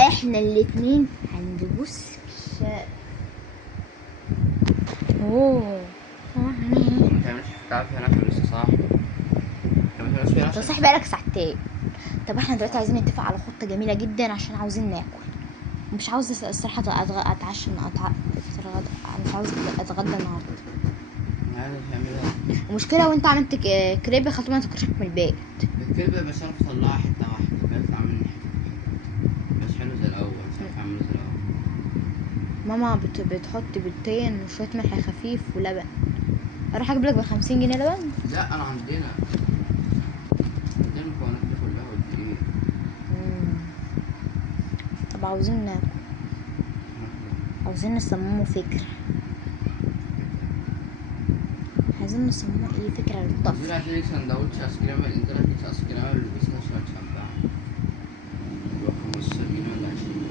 احنا الاتنين هندوس شاء. اوه ما تعملش تعرف هنا في لسه صح؟ انت صاحي بقالك ساعتين. طب احنا دلوقتي عايزين نتفق على خطة جميلة جدا عشان عاوزين ناكل. مش عاوز الصراحة اتعشى مش عاوز اتغدى النهارده. عايز تعملها المشكلة وانت عملت كريب خلطوا ما تاكلش من البيت. الكلبة بس عارف اطلعها حتة واحدة بيطلع مني حتة بس حلو زي الأول مش عارف اعمله زي الأول. ماما بتحط بيضتين وشوية ملح خفيف ولبن. اروح اجيب لك ب50 جنيه لبن. لا أنا عندنا المكونات دي كلها والدقيق. طب عاوزين ناكل. عاوزين نصمموا فكرة. عايزين نصمموا ايه فكرة للطبخ. نزل هتلاقي سندوتش ايس كريم، نزل هتلاقي ايس كريم اللي بيسنا